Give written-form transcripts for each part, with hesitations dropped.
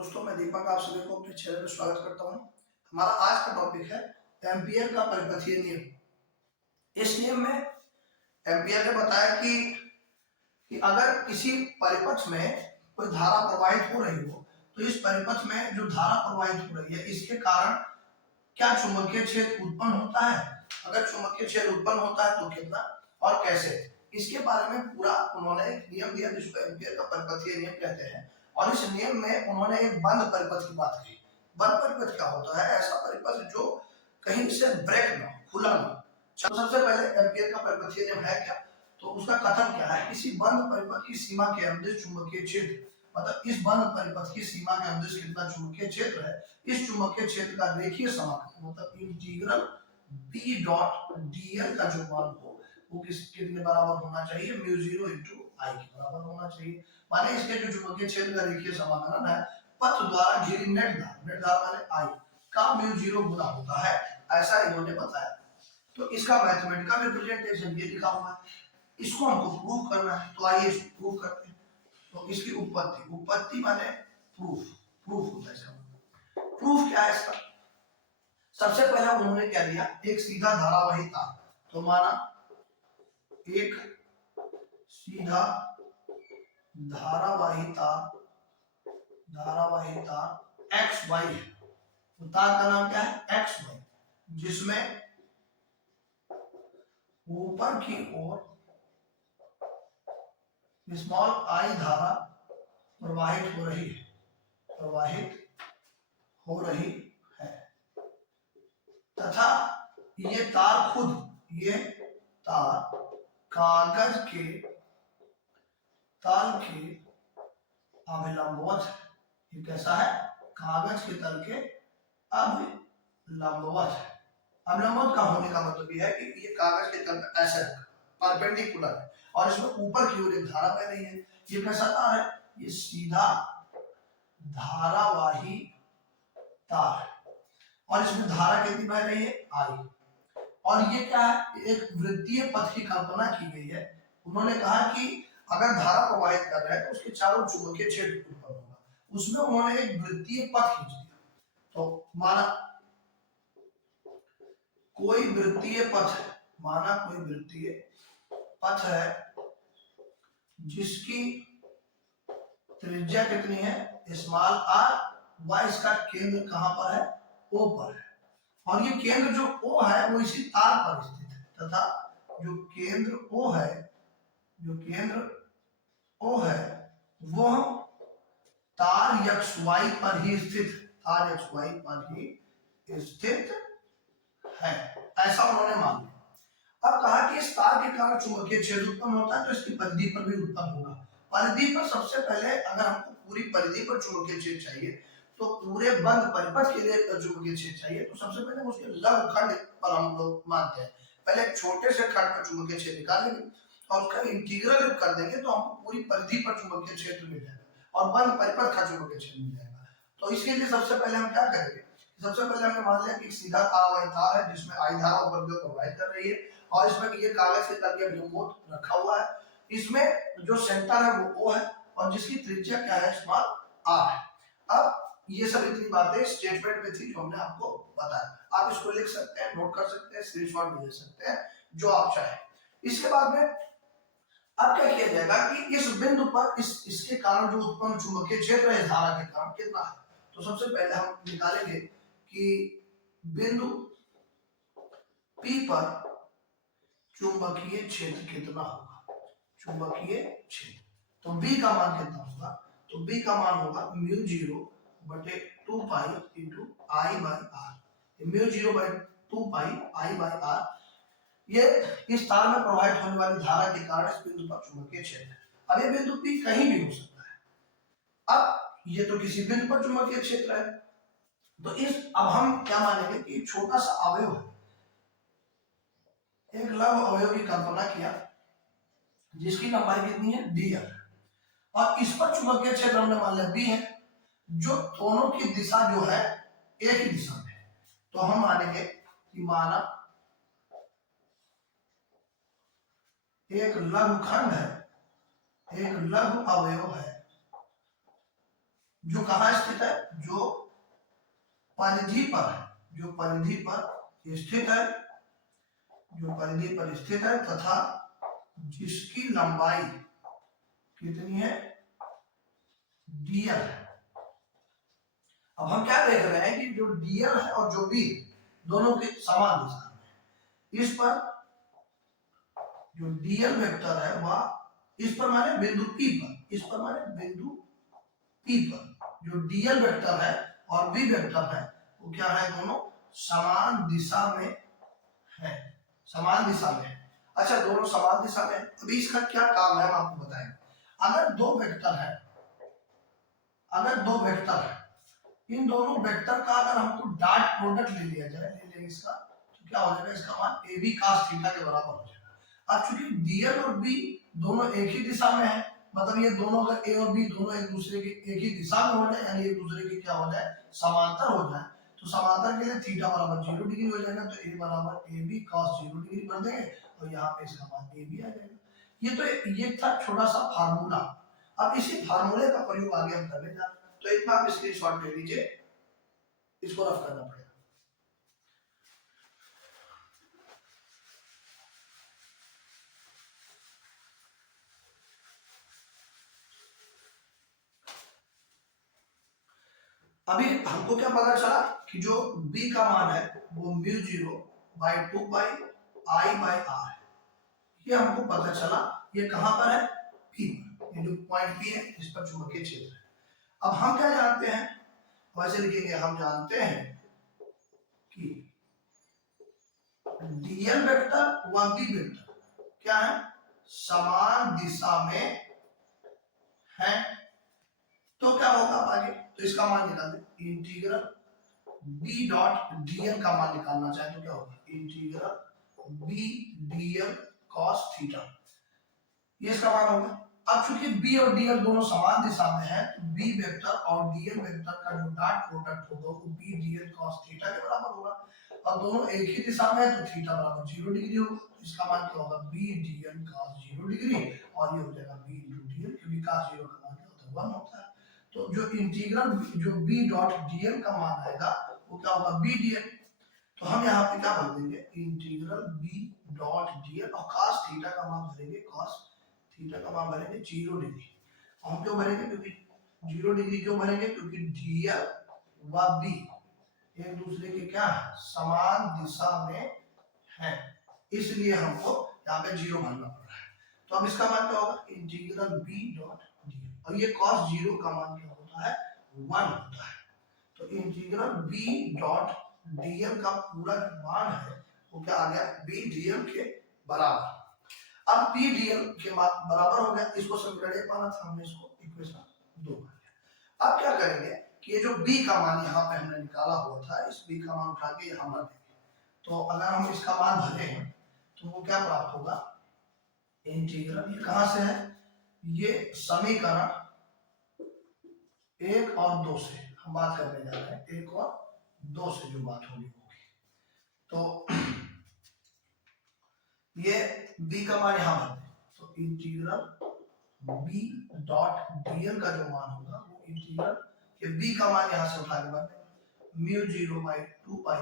दोस्तों, मैं दीपक आप सभी को अपने चैनल में स्वागत करता हूं। हमारा आज का टॉपिक है एम्पियर का परिपथीय नियम। इस नियम में एम्पियर ने बताया कि अगर किसी परिपथ में कोई धारा प्रवाहित हो रही हो तो इस परिपथ में जो धारा प्रवाहित हो रही है इसके कारण क्या चुंबकीय क्षेत्र उत्पन्न होता है, अगर चुंबकीय क्षेत्र उत्पन्न होता है तो कितना और कैसे, इसके बारे में पूरा उन्होंने एक नियम दिया जिसको एम्पियर का परिपथीय नियम कहते हैं। और इस नियम में उन्होंने एक बंद परिपथ की बात कही। बंद परिपथ क्या होता है? ऐसा परिपथ जो कहीं से ब्रेक ना, खुला ना। तो सबसे पहले एम्पियर का परिपथीय नियम है क्या, तो उसका कथन क्या है? किसी बंद परिपथ की सीमा के अंदर चुंबकीय क्षेत्र, मतलब इस बंद परिपथ की सीमा के अंदर कितना चुंबकीय क्षेत्र है, इस चुंबकीय क्षेत्र का रेखीय समाकलन मतलब इंटीग्रल B डॉट dl का जो मान हो वो कितने बराबर होना चाहिए? म्यू 0 इंटू आई के बराबर होना चाहिए। माने इसके जो चुंबकीय क्षेत्र का रेखीय समाकलन है पथ द्वारा घिरी नेट धारा माने आई का म्यू 0 गुना होता है, ऐसा इन्होंने बताया। तो इसका मैथमेटिकल रिप्रेजेंटेशन ये लिखा हुआ है, इसको हमको प्रूव करना है। तो आइए इसको प्रूव करते हैं। तो इसकी उत्पत्ति माने प्रूफ होता है इसका। प्रूफ क्या है इसका? सबसे पहले उन्होंने क्या दिया, एक सीधा धारावाही तार। तो माना एक सीधा धारावाही तार एक्स वाई है। तो तार का नाम क्या है? एक्स वाई, जिसमें ऊपर की ओर स्मॉल आई धारा प्रवाहित हो रही है तथा ये तार कागज के तल के अभिलंबवत है। ये कैसा है? कागज के तल के अभिलंबवत है। अभिलंबवत का होने का मतलब यह है कि ये कागज के तल पे ऐसे परपेंडिकुलर है और इसमें ऊपर की ओर एक धारा बह रही है। ये कैसा तार है? ये सीधा धारावाही तार है और इसमें धारा कितनी बह रही है? आई। और ये क्या है? एक वृत्तीय पथ की कल्पना की गई है। उन्होंने कहा कि अगर धारा प्रवाहित कर रहा है तो उसके चारों चुंबकीय क्षेत्र उत्पन्न होगा। उसमें उन्होंने एक वृत्तीय पथ खींच दिया। तो माना कोई वृत्तीय पथ है जिसकी त्रिज्या कितनी है? स्मॉल आर व इसका केंद्र कहां पर है? ओ पर है। और ये केंद्र जो O है वो इसी तार पर स्थित है तथा जो केंद्र O है वो तार XY पर ही स्थित है, ऐसा उन्होंने मान लिया। अब कहा कि इस तार के कारण चुंबकीय क्षेत्र उत्पन्न होता है तो इसकी परिधि पर भी उत्पन्न होगा। परिधि पर सबसे पहले अगर हमको पूरी परिधि पर चुंबकीय क्षेत्र चाहिए तो पूरे बंद परिपथ के लिए चुंबकीय क्षेत्र चाहिए, तो सबसे पहले उसके लघुखंड पर हम लोग मानते हैं। पहले एक छोटे से खंड पर चुंबकीय क्षेत्र निकालेंगे और उसका इंटीग्रल कर देंगे तो हमको पूरी परिधि पर चुंबकीय क्षेत्र मिल जाएगा और बंद परिपथ का चुंबकीय क्षेत्र मिल जाएगा। तो इसके लिए सबसे पहले हम क्या करेंगे? सबसे पहले हमने मान लिया कि सीधा तारवाही तार है जिसमें आई धारा ऊपर की ओर प्रवाहित कर रही है और इसमें ये कागज के तल के रिमोट रखा हुआ है। इसमें जो सेंटर है वो O है और जिसकी त्रिज्या क्या है? स्मॉल r है। अब ये सब इतनी बातें स्टेटमेंट में थी जो हमने आपको बताया। आप इसको लिख सकते हैं, नोट कर सकते हैं, स्क्रीनशॉट भी ले सकते हैं, जो आप चाहें। इसके बाद में अब क्या किया जाएगा कि इस बिंदु पर इसके कारण जो उत्पन्न चुंबकीय क्षेत्र है इस धारा के कारण कितना है। तो सबसे पहले हम निकालेंगे कि बिंदु P पर चुंबकीय क्षेत्र कितना होगा। चुंबकीय क्षेत्र तो B का मान कितना होगा? तो B का मान होगा म्यू 0 बटे 2 pi into I by R. Mu 0 by 2 pi I by R ये इस तार में प्रवाहित होने वाली धारा के कारण इस बिंदु पर चुंबकीय क्षेत्र है। अब ये बिंदु P कहीं भी हो सकता है। अब ये तो किसी बिंदु पर चुंबकीय क्षेत्र है तो अब हम क्या मानेंगे कि छोटा सा अवयव है, एक लघु अवयव की कल्पना किया जिसकी लंबाई कितनी है? dl और इस पर चुंबकीय क्षेत्र हमने मान लिया B है, जो दोनों की दिशा जो है एक ही दिशा में है। तो हम मानेंगे कि माना एक लघु खंड है, एक लघु अवयव है जो कहाँ स्थित है, जो परिधि पर है, जो परिधि पर स्थित है, जो परिधि पर स्थित है तथा जिसकी लंबाई कितनी है, dl है। अब हम क्या देख रहे हैं कि जो dl है और जो b दोनों की समान दिशा में, इस पर जो dl वेक्टर है वह इस पर माने बिंदु P पर, इस पर माने बिंदु P पर जो dl वेक्टर है और b वेक्टर है वो क्या है, दोनों समान दिशा में है, समान दिशा में है। अच्छा, दोनों समान दिशा में, अभी इसका क्या काम है हम आपको बताएंगे। अगर दो वेक्टर है, अगर दो वेक्टर है, इन दोनों वेक्टर का अगर हमको डॉट प्रोडक्ट ले लिया जाए, ले लेंगे इसका, तो क्या हो जाएगा, इसका मान ए बी cos थीटा के बराबर हो जाएगा। अब चूंकि dl और b दोनों एक ही दिशा में है, मतलब ये दोनों अगर a और b दोनों एक दूसरे के एक ही दिशा में हो जाए, यानी एक दूसरे के क्या हो जाए, समांतर हो जाए, तो समांतर के लिए थीटा बराबर 0 डिग्री हो जाएगा, तो a बराबर ए बी cos 0 डिग्री कर देंगे और यहाँ पे इसका मान ए बी आ जाएगा। ये था छोटा सा फार्मूला। अब इसी फार्मूले का प्रयोग आगे हम करने जा रहे हैं, तो इतना आप स्क्रीनशॉट ले लीजिए, इसको रफ करना पड़ेगा। अभी हमको क्या पता चला कि जो b का मान है वो μ0 by 2 pi I by r है, ये हमको पता चला। ये कहां पर है, P पर, ये जो पॉइंट P है इस पर चुंबकीय क्षेत्र है। अब हम क्या जानते हैं, वैसे लिखेंगे, हम जानते हैं कि dl वेक्टर व b वेक्टर क्या है, समान दिशा में है। तो क्या होगा आगे, तो इसका मान निकाल दें, इंटीग्रल b डॉट dl का मान निकालना चाहे तो क्या होगा, integral b dl cos theta, ये इसका मान होगा। अब चूंकि b और dl दोनों समान दिशा में है, तो b वेक्टर और dl वेक्टर का जो डॉट प्रोडक्ट होगा वो b dl cos थीटा के बराबर होगा, और दोनों एक ही दिशा में है तो थीटा बराबर 0 डिग्री होगा, तो इसका मान क्या होगा, b dl cos 0 डिग्री, और ये हो जाएगा b dl, क्योंकि cos 0 का मान क्या होता है, 1 होता है। तो जो इंटीग्रल जो b डॉट dl का मान आएगा वो क्या होगा, b dl, तो हम यहाँ पे क्या भर देंगे, इंटीग्रल b डॉट dl, और cos थीटा का मान भरेंगे, cos थीटा का मान भरेंगे 0 डिग्री। हम क्यों भरेंगे, क्योंकि 0 डिग्री क्यों भरेंगे, क्योंकि dl व b एक दूसरे के क्या है, समान दिशा में है, इसलिए हमको यहाँ पे 0 भरना पड़ रहा है। तो अब इसका मान क्या होगा, इंटीग्रल b डॉट dl, और ये cos 0 का मान क्या होता है, 1 होता है। तो इंटीग्रल b डॉट dl का पूरा मान है वो क्या आ गया, b dl के बराबर। अब p dl के बराबर हो गया, इसको समीकरण 1 माना था हमने, इसको इक्वेशन 2 मान लिया। अब क्या करेंगे कि ये जो b का मान यहाँ पे हमने निकाला हुआ था, इस b का मान उठा के यहाँ रख देंगे। तो अगर हम इसका मान भरे तो वो क्या प्राप्त होगा, इंटीग्रल, ये कहां से है, ये समीकरण 1 और 2 से हम बात करने जा रहे हैं, 1 और 2 से जो बात होगी, तो ये b का मान यहाँ भर दें, तो इंटीग्रल b डॉट dl का जो मान होगा वो इंटीग्रल, ये b का मान यहाँ से उठा के भर दें, μ0 by 2 pi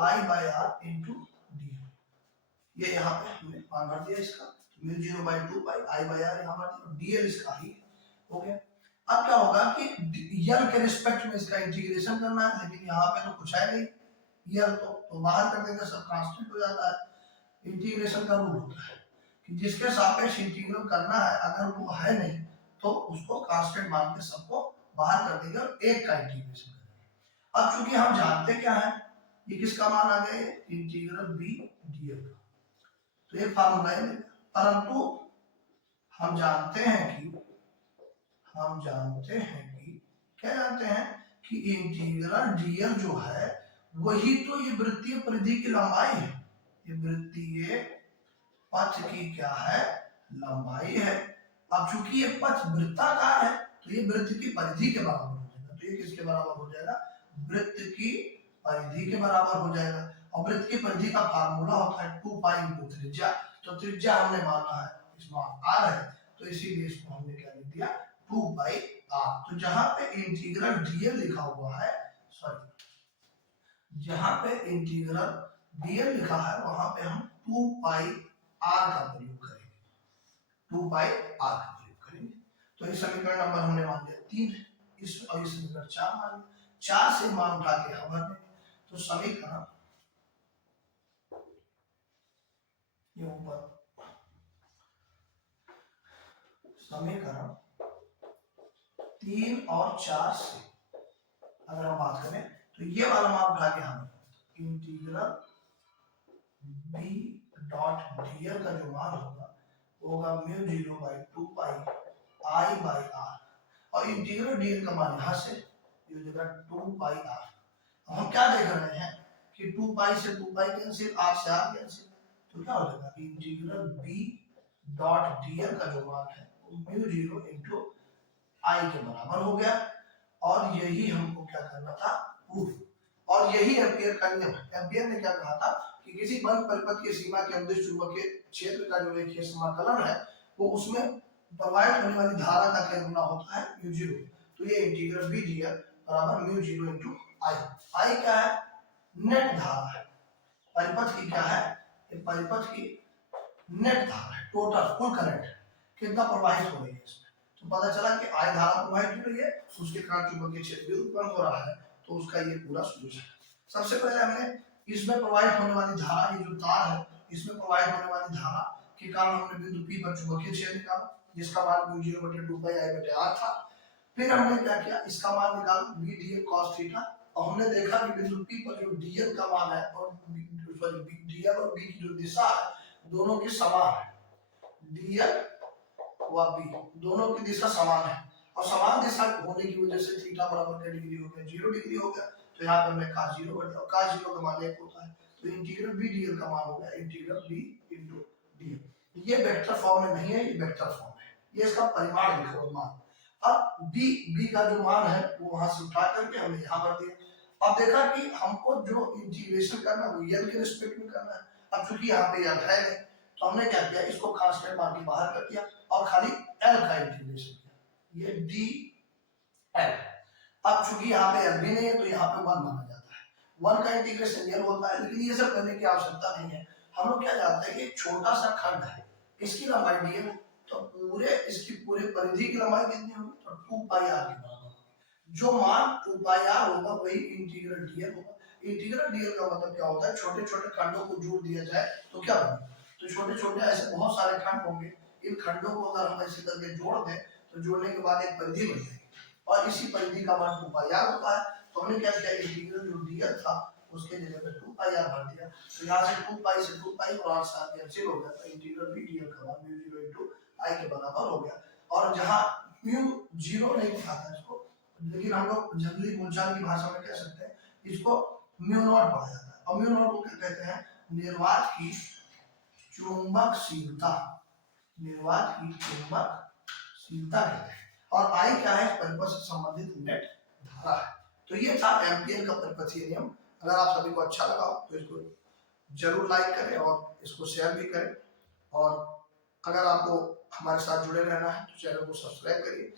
I by r into dl, ये यहाँ पे हमने मान भर दिया इसका, μ0 by 2 pi I by r यहाँ भर दिया, dl इसका ही हो गया। अब क्या होगा कि यल के रिस्पेक्ट में इसका इंटीग्रेशन करना है, लेकिन यहाँ पे तो कुछ है नहीं, यल तो बाहर कर देंगे, सब कांस्टेंट हो जाता है। इंटीग्रेशन का रूल होता है कि जिसके सापेक्ष इंटीग्रल करना है अगर वो है नहीं तो उसको कांस्टेंट मान के सबको बाहर कर देंगे और एक का इंटीग्रेशन करेंगे। अब चूंकि हम जानते क्या है, ये किसका मान आ गया, इंटीग्रल b dl का, तो ये फार्मूला है, परंतु हम जानते हैं कि क्या जानते हैं कि इंटीग्रल dl जो है वही तो ये वृत्तीय परिधि की लंबाई है, ये वृत्तीय पथ की क्या है, लंबाई है। अब चूंकि ये पथ वृत्ताकार है तो ये वृत्त की परिधि के बराबर हो जाएगा, तो ये किसके बराबर हो जाएगा, वृत्त की परिधि के बराबर हो जाएगा। और वृत्त की परिधि का फार्मूला होता है 2 पाई इंटू त्रिज्या, तो त्रिज्या हमने माना है इसमें r है, तो इसीलिए इसको हमने क्या लिख दिया 2 पाई आर। तो जहां पे इंटीग्रल डीएल लिखा हुआ है, सॉरी, जहां पे इंटीग्रल डीएल लिखा है वहां पे हम 2 पाई आर का प्रयोग करेंगे, 2 पाई आर का प्रयोग करेंगे। तो इस समीकरण नंबर हमने मान लिया 3, इस और इस समीकरण 4 मान लिया, 4 से मान उठा के हम भर देंगे। तो समीकरण ये ऊपर समीकरण 3 और 4 से अगर हम बात करें तो ये वाला मान उठा के हम इंटीग्रल बी डॉट डीएल का जो मान होगा mu 0 by 2 pi I by R, और इंटीग्रल डीएल का मान यहाँ से ये हो जाएगा 2 पाई आर। अब हम क्या देख रहे हैं कि 2 पाई से 2 पाई कैंसिल, आर से आर कैंसिल, तो क्या हो जाएगा इंटीग्रल बी डॉट डीएल का जो मान है वो म्यू 0 इंटू आई के बराबर हो गया। और यही हमको क्या करना था, प्रूफ, और यही एम्पियर का नियम है। एम्पियर ने क्या कहा था कि किसी बंद परिपथ की सीमा के अंदर चुंबकीय क्षेत्र का जो रेखीय समाकलन है वो उसमें प्रवाहित होने वाली धारा का क्या गुना होता है, म्यू 0। तो ये इंटीग्रल बी डीएल बराबर म्यू 0 इंटू आई। आई क्या है, नेट धारा है, परिपथ की क्या है, ये परिपथ की नेट धारा है, टोटल कुल करंट कितना प्रवाहित हो रही है इसमें। तो पता चला कि आई धारा प्रवाहित हो रही है, उसके कारण चुंबकीय क्षेत्र भी उत्पन्न हो रहा है। तो उसका ये पूरा सोल्यूशन है। सबसे पहले हमने इसमें प्रवाहित होने वाली धारा, ये जो तार है इसमें प्रवाहित होने वाली धारा के कारण हमने बिंदु P पर चुंबकीय क्षेत्र निकाला जिसका मान म्यू 0 बटे 2 पाई आई बटे आर था। फिर हमने क्या किया, इसका मान निकाला बी डीएल cos थीटा, और हमने देखा कि बिंदु P पर जो डीएल का मान है और सॉरी डीएल और बी की जो दिशा है दोनों की समान है, डीएल व बी दोनों की दिशा समान है, और समान दिशा होने की वजह से थीटा बराबर क्या डिग्री हो गया, 0 डिग्री हो गया। तो यहाँ पे हमने cos 0 कर दिया, और cos 0 का मान 1 होता है, तो इंटीग्रल बी डीएल का मान हो गया इंटीग्रल बी इनटू डीएल। ये वेक्टर फॉर्म में नहीं है, ये वेक्टर फॉर्म है, ये इसका परिमाण लिखा हुआ मान। अब बी का जो मान है वो वहां से उठा करके हमने यहाँ भर दिया। अब देखा कि हमको जो इंटीग्रेशन करना है वो यल के रिस्पेक्ट में करना है। अब चूंकि यहाँ पे यल है नहीं तो हमने क्या किया, इसको कांस्टेंट मान के बाहर कर दिया और खाली एल का इंटीग्रेशन किया, ये डी एल। अब चूंकि यहाँ पे एल भी नहीं है तो यहाँ पे 1 माना जाता है, 1 का इंटीग्रेशन एल होता है, लेकिन ये सब करने की आवश्यकता नहीं है। हम लोग क्या जानते हैं कि एक छोटा सा खंड है, इसकी लंबाई डी एल, तो पूरे इसकी पूरे परिधि की लंबाई कितनी होगी, तो 2 पाई आर के बराबर होगी। जो मान 2 पाई आर होगा वही इंटीग्रल डीएल होगा। इंटीग्रल डीएल का मतलब क्या होता है, छोटे छोटे खंडों को जोड़ दिया जाए तो क्या बनेगा, तो छोटे छोटे ऐसे बहुत सारे खंड होंगे, इन खंडों को अगर हम ऐसे करके जोड़ दें तो जोड़ने के बाद एक परिधि बन जाएगी, और इसी परिधि का मान 2 पाई आर होता है। तो हमने क्या किया, इंटीग्रल जो डीएल था उसके जगह पे 2 पाई आर भर दिया, तो यहाँ से 2 पाई से 2 पाई और आर साथ कैंसिल हो गया, तो इंटीग्रल बी डीएल का मान म्यू 0 इंटू आई के बराबर हो गया। और जहाँ म्यू 0 नहीं लिखा इसको, लेकिन हम लोग जंगली बोलचाल की भाषा में कह सकते हैं इसको म्यू नॉट पढ़ा जाता है, और म्यू नॉट को क्या कहते हैं, निर्वात की चुंबकशीलता, निर्वात की चुंबकशीलता कहते हैं। और आई क्या है, परिपथ से संबंधित नेट धारा है। तो ये था एम्पियर का परिपथीय नियम। अगर आप सभी को अच्छा लगा तो इसको जरूर लाइक करें और इसको शेयर भी करें, और अगर आपको हमारे साथ जुड़े रहना है तो चैनल को सब्सक्राइब करिए।